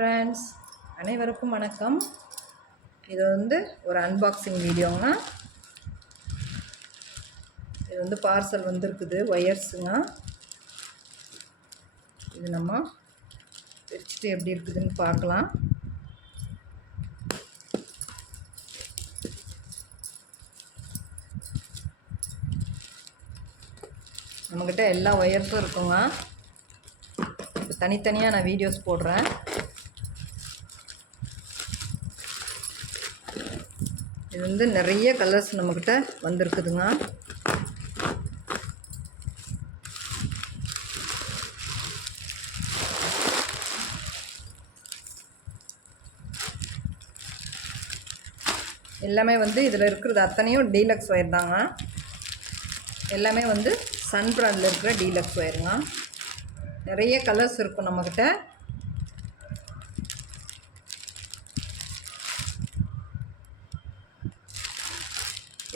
Friends அனைவருக்கும் வணக்கம். இது வந்து ஒரு அன்பாக்சிங் வீடியோங்க. இது வந்து பார்சல் வந்திருக்குது ஒயர்ஸுங்க இது நம்ம பிரிச்சுட்டு எப்படி இருக்குதுன்னு பார்க்கலாம். நம்மக்கிட்ட எல்லா ஒயர்ஸும் இருக்குங்க. தனித்தனியாக நான் வீடியோஸ் போடுறேன். இது வந்து நிறைய கலர்ஸ் நம்மக்கிட்ட வந்திருக்குதுங்க. எல்லாமே வந்து இதில் இருக்கிறது அத்தனையும் டீலக்ஸ் ஒயர் தாங்க. எல்லாமே வந்து சன் பிராண்டில் இருக்கிற டீலக்ஸ் ஒயருங்க நிறைய கலர்ஸ் இருக்கும் நம்மக்கிட்ட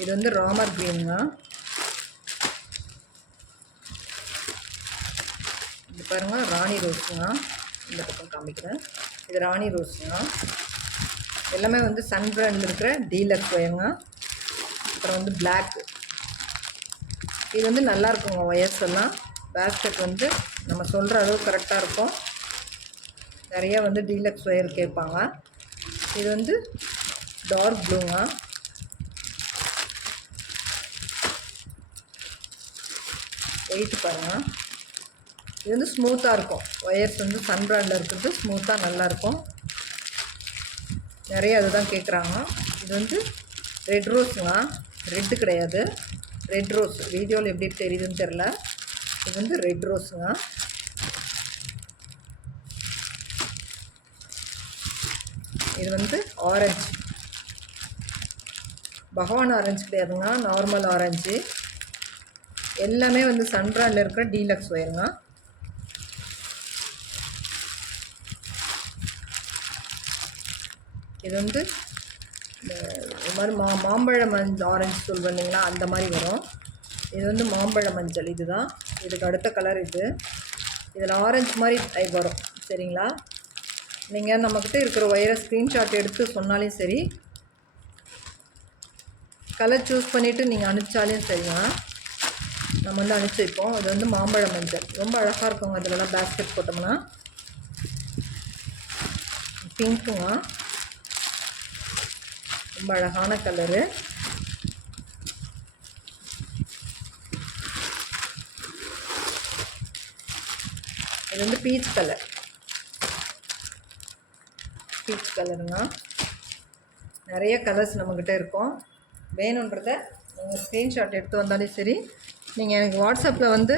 இது வந்து ராமர் க்ரீனுங்க இது பாருங்க ராணி ரோஸுங்க இந்த பக்கம் காமிக்கிறேன். இது ராணி ரோஸுங்க எல்லாமே வந்து சன் பிராண்ட் இருக்கிற டீலக்ஸ் ஒயருங்க அப்புறம் வந்து பிளாக் இது வந்து நல்லா இருக்குங்க ஒயர்ஸ் எல்லாம். பேஸ்கெட் வந்து நம்ம சொல்கிற அளவு கரெக்டாக இருக்கும். நிறையா வந்து டீலக்ஸ் ஒயர் கேட்பாங்க. இது வந்து டார்க் ப்ளூங்க வெயிட் பாருங்கள் இது வந்து ஸ்மூத்தாக இருக்கும். ஒயர்ஸ் வந்து சன் பிராண்டில் இருக்கிறது ஸ்மூத்தாக நல்லாயிருக்கும். நிறைய அதுதான் கேட்குறாங்க. இது வந்து ரெட் ரோஸுங்க ரெட்டு கிடையாது. ரெட் ரோஸ் வீடியோவில் எப்படி தெரியுதுன்னு தெரில இது வந்து ரெட் ரோஸுங்க இது வந்து ஆரஞ்சு பகவான் ஆரஞ்சு கிடையாதுங்க நார்மல் ஆரஞ்சு எல்லாமே வந்து சன்பிராண்டில் இருக்கிற டீலக்ஸ் ஒயருங்க. இது வந்து இந்த இது மாதிரி மா மாம்பழ மஞ்சள் ஆரஞ்சு தூள் வந்தீங்கன்னா அந்த மாதிரி வரும். இது வந்து மாம்பழ மஞ்சள் இது தான் இதுக்கு அடுத்த கலர் இது. இதில் ஆரஞ்சு மாதிரி டைப் வரும். சரிங்களா? நீங்கள் நம்மக்கிட்ட இருக்கிற ஒயரை ஸ்க்ரீன்ஷாட் எடுத்து சொன்னாலும் சரி கலர் சூஸ் பண்ணிவிட்டு நீங்கள் அனுப்பிச்சாலையும் சரிங்க நம்ம வந்து அனுப்பிச்சி வைப்போம். இது வந்து மாம்பழ மஞ்சள். ரொம்ப அழகாக இருக்குங்க இதிலலாம் பேஸ்கெட் போட்டோம்னா. பிங்க்குங்க. ரொம்ப அழகான கலரு இது வந்து பீச் கலர் பீச் கலருங்க நிறைய கலர்ஸ் நம்மக்கிட்ட இருக்கும். வேணுன்றத நீங்கள் ஸ்க்ரீன்ஷாட் எடுத்து வந்தாலும் சரி நீங்கள் எனக்கு வாட்ஸ்அப்பில் வந்து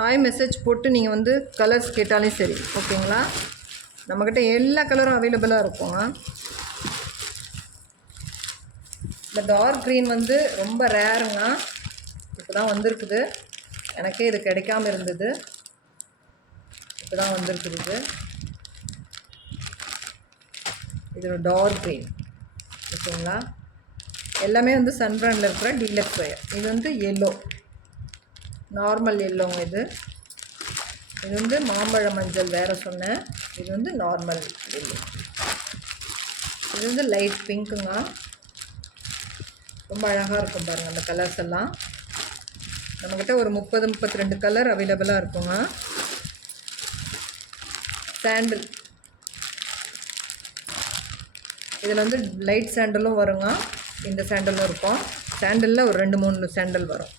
ஹாய் மெசேஜ் போட்டு நீங்கள் வந்து கலர்ஸ் கேட்டாலே சரி ஓகேங்களா? நம்மக்கிட்ட எல்லா கலரும் அவைலபிளாக இருக்குங்க இந்த டார்க் க்ரீன் வந்து ரொம்ப ரேருங்க. இப்போ தான் வந்திருக்குது. எனக்கே இது கிடைக்காம இருந்தது. இப்போ தான் வந்திருக்குது இது. இது ஒரு டார்க் க்ரீன். ஓகேங்களா? எல்லாமே வந்து சன்பிராண்டில் இருக்கிற டீலக்ஸ் ஒயர் இது வந்து எல்லோ. நார்மல் எல்லோங்க இது. இது வந்து மாம்பழ மஞ்சள் வேறு சொன்னேன். இது வந்து நார்மல் எல்லோ இது வந்து லைட் பிங்க்குங்க. ரொம்ப அழகாக இருக்கும் பாருங்கள் அந்த கலர்ஸ் எல்லாம். நம்மக்கிட்ட ஒரு முப்பது முப்பத்தி ரெண்டு கலர் அவைலபிளாக இருக்குங்க. சாண்டில் இதில் வந்து லைட் சாண்டலும் வருங்க. இந்த சாண்டலும் இருக்கும். சாண்டலில் ஒரு ரெண்டு மூணு சாண்டல் வரும்.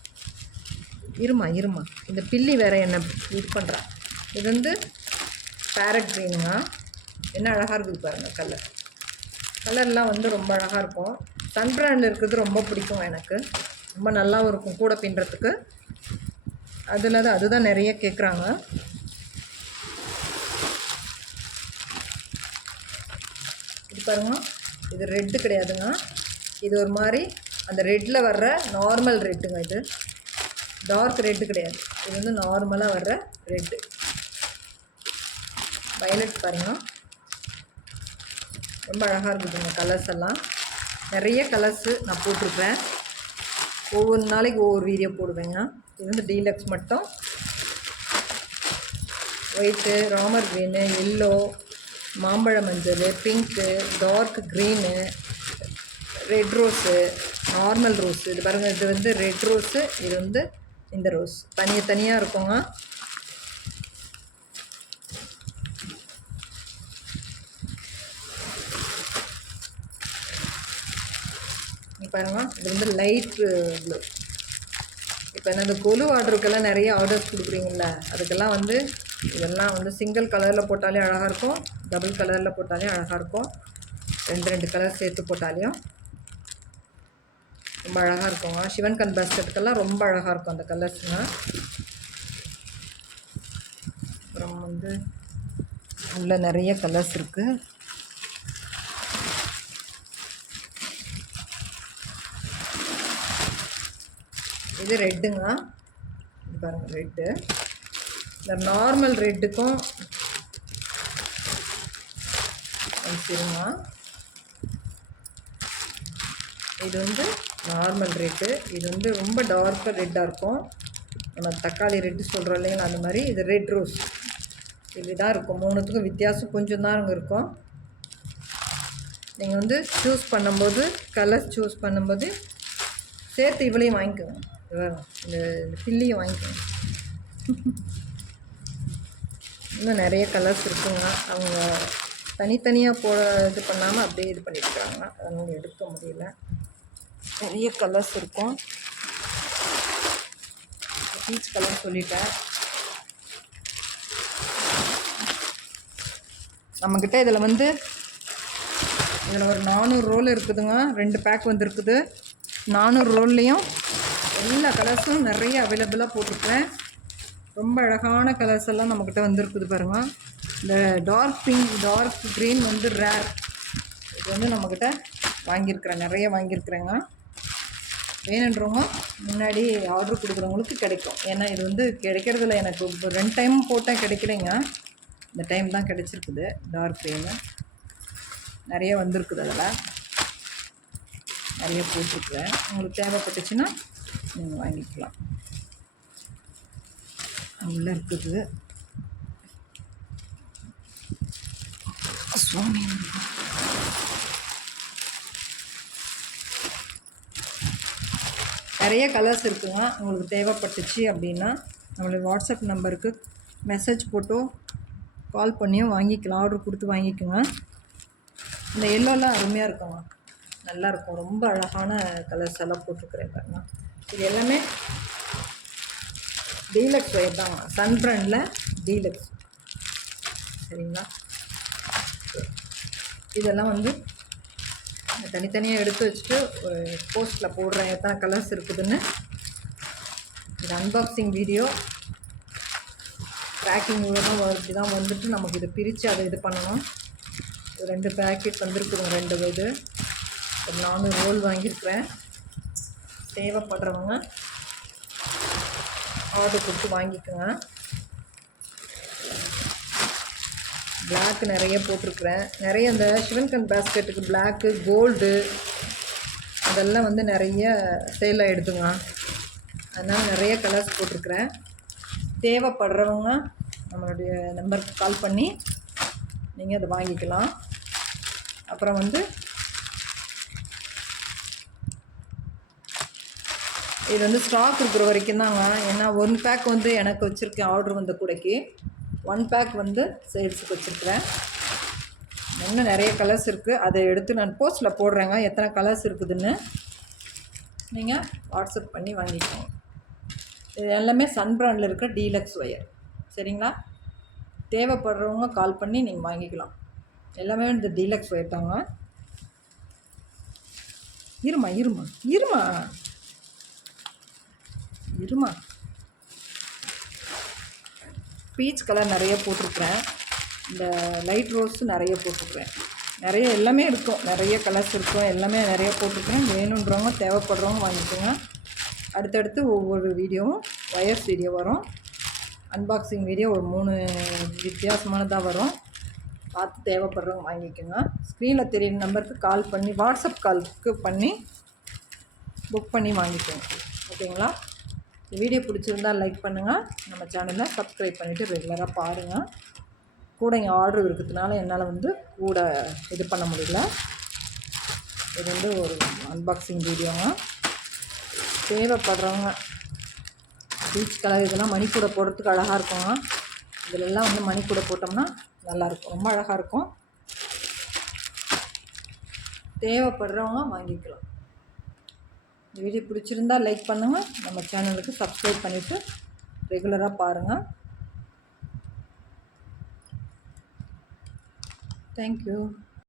இருமா இருமா. இந்த பில்லி வேறு என்ன இது பண்ணுறா இது வந்து பேரட் க்ரீனுங்க என்ன அழகாக இருக்குது பாருங்கள் கலர் கலர்லாம் வந்து ரொம்ப அழகாக இருக்கும். சன் பிராண்டில் இருக்கிறது ரொம்ப பிடிக்கும் எனக்கு. ரொம்ப நல்லாவும் இருக்கும் கூட பின்னுறதுக்கு. அதில் தான் அதுதான் நிறைய கேட்குறாங்க இது பாருங்க. இது ரெட்டு கிடையாதுங்க. இது ஒரு மாதிரி அந்த ரெட்டில் வர்ற நார்மல் ரெட்டுங்க இது. டார்க் ரெட்டு கிடையாது. இது வந்து நார்மலாக வர்ற ரெட்டு வயலட் பாருங்க. ரொம்ப அழகாக இருக்குதுங்க கலர்ஸ் எல்லாம். நிறைய கலர்ஸு நான் போட்டிருப்பேன் ஒவ்வொரு நாளைக்கு ஒவ்வொரு வீடியோ போடுவேங்க. இது வந்து டீலக்ஸ் மட்டும். ஒயிட்டு ராமர் க்ரீனு எல்லோ மாம்பழ மஞ்சள் pink dark green red rose normal rose இது பாருங்கள் இது வந்து ரெட் ரோஸு இது வந்து இந்த ரோஸ். தனியாக தனியாக இருக்குங்க. இங்க பாருங்க இது வந்து லைட் ப்ளூ இப்போ என்ன இந்த கொலு ஆர்டருக்கெல்லாம் நிறைய ஆர்டர்ஸ் கொடுக்குறீங்கள அதுக்கெல்லாம் வந்து இதெல்லாம் வந்து சிங்கிள் கலரில் போட்டாலே அழகாக இருக்கும் டபுள் கலரில் போட்டாலே அழகாக இருக்கும். ரெண்டு ரெண்டு கலர் சேர்த்து போட்டாலையும் ரொம்ப அழகாக இருக்குங்க சிவன் கண் பாஸ்கெட்டுக்கெல்லாம் ரொம்ப அழகாக இருக்கும் அந்த கலர்ஸ்லாம் அப்புறம் வந்து உள்ளே நிறைய கலர்ஸ் இருக்குது இது ரெட்டுங்க. இது பாருங்கள் ரெட்டு. இந்த நார்மல் ரெட்டுக்கும் இருங்க. இது வந்து நார்மல் ரெட்டு இது வந்து ரொம்ப டார்க்காக ரெட்டாக இருக்கும். நம்ம தக்காளி ரெட்டு சொல்கிறோம் இல்லைங்களா அந்த மாதிரி. இது ரெட் ரோஸ் இப்படிதான் இருக்கும். மூணுத்துக்கும் வித்தியாசம் கொஞ்சம் தான் அங்கே இருக்கும். நீங்கள் வந்து சூஸ் பண்ணும்போது கலர் சூஸ் பண்ணும்போது சேர்த்து இவளையும் வாங்கிக்கோங்க. வரும் இந்த பில்லியும் வாங்கிக்கோங்க. இன்னும் நிறைய கலர்ஸ் இருக்குங்க. அவங்க தனித்தனியாக போ இது பண்ணாமல் அப்படியே இது பண்ணிட்டுருக்காங்க அதனால எடுக்க முடியல. நிறைய கலர்ஸ் இருக்கும். பீச் கலர் சொல்லிட்டேன். நம்மக்கிட்ட இதில் வந்து இதில் ஒரு நானூறு ரோல் இருக்குதுங்க. ரெண்டு பேக் வந்துருக்குது. நானூறு ரோல்லையும் எல்லா கலர்ஸும் நிறைய அவைலபிளாக போட்டிருக்கேன். ரொம்ப அழகான கலர்ஸ் எல்லாம் நம்மக்கிட்ட வந்திருக்குது பாருங்க. இந்த டார்க் பிங்க் டார்க் க்ரீன் வந்து ரேர் இது வந்து நம்மக்கிட்ட வாங்கியிருக்கிறேன். நிறைய வாங்கியிருக்கிறேங்க. வேணுன்றவங்க முன்னாடி ஆர்டர் கொடுக்குறவங்களுக்கு கிடைக்கும். ஏன்னா இது வந்து கிடைக்கிறதுல எனக்கு இப்போ ரெண்டு டைம் போட்டேன் கிடைக்கலைங்க. இந்த டைம் தான் கிடைச்சிருக்குது. டார்க் க்ரீனு நிறைய வந்திருக்குது அதில். நிறைய போட்டிருக்குறேன். உங்களுக்கு தேவைப்பட்டுச்சுன்னா நீங்கள் வாங்கிக்கலாம். உள்ளே இருக்குது. சுவாமி நிறைய கலர்ஸ் இருக்குங்க. உங்களுக்கு தேவைப்பட்டுச்சு அப்படின்னா நம்மளுடைய வாட்ஸ்அப் நம்பருக்கு மெசேஜ் போட்டோ கால் பண்ணியும் வாங்கிக்கலாம். ஆர்டர் கொடுத்து வாங்கிக்கோங்க. இந்த எல்லோலாம் அருமையாக இருக்குங்க. நல்லா இருக்கும். ரொம்ப அழகான கலர்ஸ் எல்லாம் போட்டிருக்கிறேன் பாருங்க. இது எல்லாமே டீலக்ஸ் ஒயர் தாங்க. சன் பிராண்டில் டீலக்ஸ் சரிங்களா? இதெல்லாம் வந்து தனித்தனியாக எடுத்து வச்சுட்டு ஒரு போஸ்ட்டில் போடுறேன். எத்தனை கலர்ஸ் இருக்குதுன்னு. இது அன்பாக்சிங் வீடியோ பேக்கிங் தான் இப்படி தான் வந்துட்டு நமக்கு இதை பிரித்து அதை இது பண்ணணும். ரெண்டு பேக்கெட் வந்திருக்குதுங்க ரெண்டு இது. ஒரு நானூறு ரோல் வாங்கியிருக்கிறேன். தேவைப்படுறவங்க ஆர்டர் கொடுத்து வாங்கிக்கோங்க. பிளாக் நிறைய போட்டிருக்கிறேன். நிறைய அந்த சிவன்கன் பேஸ்கெட்டுக்கு பிளாக்கு கோல்டு அதெல்லாம் வந்து நிறைய சேல் ஆகிடுதுங்க அதனால் நிறைய கலர்ஸ் போட்டிருக்கிறேன். தேவைப்படுறவங்க நம்மளுடைய நம்பருக்கு கால் பண்ணி நீங்கள் அதை வாங்கிக்கலாம். அப்புறம் வந்து இது வந்து ஸ்டாக் இருக்கிற வரைக்கும் தாங்க. ஏன்னா ஒன் பேக் வந்து எனக்கு வச்சுருக்கேன் ஆர்டர் வந்த கூடைக்கு. ஒன் பேக் வந்து சேல்ஸுக்கு வச்சுருக்கிறேன். இன்னும் நிறைய கலர்ஸ் இருக்குது அதை எடுத்து நான் போஸ்ட்டில் போடுறேங்க. எத்தனை கலர்ஸ் இருக்குதுன்னு நீங்கள் வாட்ஸ்அப் பண்ணி வாங்கிக்கோங்க. இது எல்லாமே சன் பிராண்டில் இருக்கிற டீலக்ஸ் ஒயர் சரிங்களா? தேவைப்படுறவங்க கால் பண்ணி நீங்கள் வாங்கிக்கலாம். எல்லாமே இந்த டீலக்ஸ் ஒயர் தாங்க. இருமா இருமா இருமா. இருமா. பீச் கலர் நிறைய போட்டிருக்கிறேன். இந்த லைட் ரோஸும் நிறைய போட்டிருக்கிறேன். நிறைய எல்லாமே இருக்கும். நிறைய கலர்ஸ் இருக்கும். எல்லாமே நிறைய போட்டிருக்கிறேன். வேணுன்றவங்க தேவைப்படுறவங்க வாங்கிக்கோங்க. அடுத்தடுத்து ஒவ்வொரு வீடியோவும் வயர்ஸ் வீடியோ வரும். அன்பாக்சிங் வீடியோ ஒரு மூணு வித்தியாசமானதாக வரும். பார்த்து தேவைப்படுறவங்க வாங்கிக்கோங்க. ஸ்க்ரீனில் தெரியும் நம்பருக்கு கால் பண்ணி வாட்ஸ்அப் கால்க்கு பண்ணி புக் பண்ணி வாங்கிக்கோங்க. ஓகேங்களா? வீடியோ பிடிச்சிருந்தா லைக் பண்ணுங்கள் நம்ம சேனலை சப்ஸ்கிரைப் பண்ணிவிட்டு ரெகுலராக பாருங்கள் கூட இங்கே ஆர்டர் இருக்கிறதுனால என்னால் வந்து கூட இது பண்ண முடியல. இது வந்து ஒரு அன்பாக்சிங் வீடியோங்க தேவைப்படுறவங்க. பீச் கலர் இதெல்லாம் மணிக்கூடை போடுறதுக்கு அழகாக இருக்குங்க இதிலெல்லாம் வந்து மணிக்கூடை போட்டோம்னா நல்லாயிருக்கும் ரொம்ப அழகாக இருக்கும். தேவைப்படுறவங்க வாங்கிக்கலாம். வீடியோ பிடிச்சிருந்தா லைக் பண்ணுங்கள் நம்ம சேனலுக்கு சப்ஸ்கிரைப் பண்ணிவிட்டு ரெகுலராக பாருங்கள் தேங்க்யூ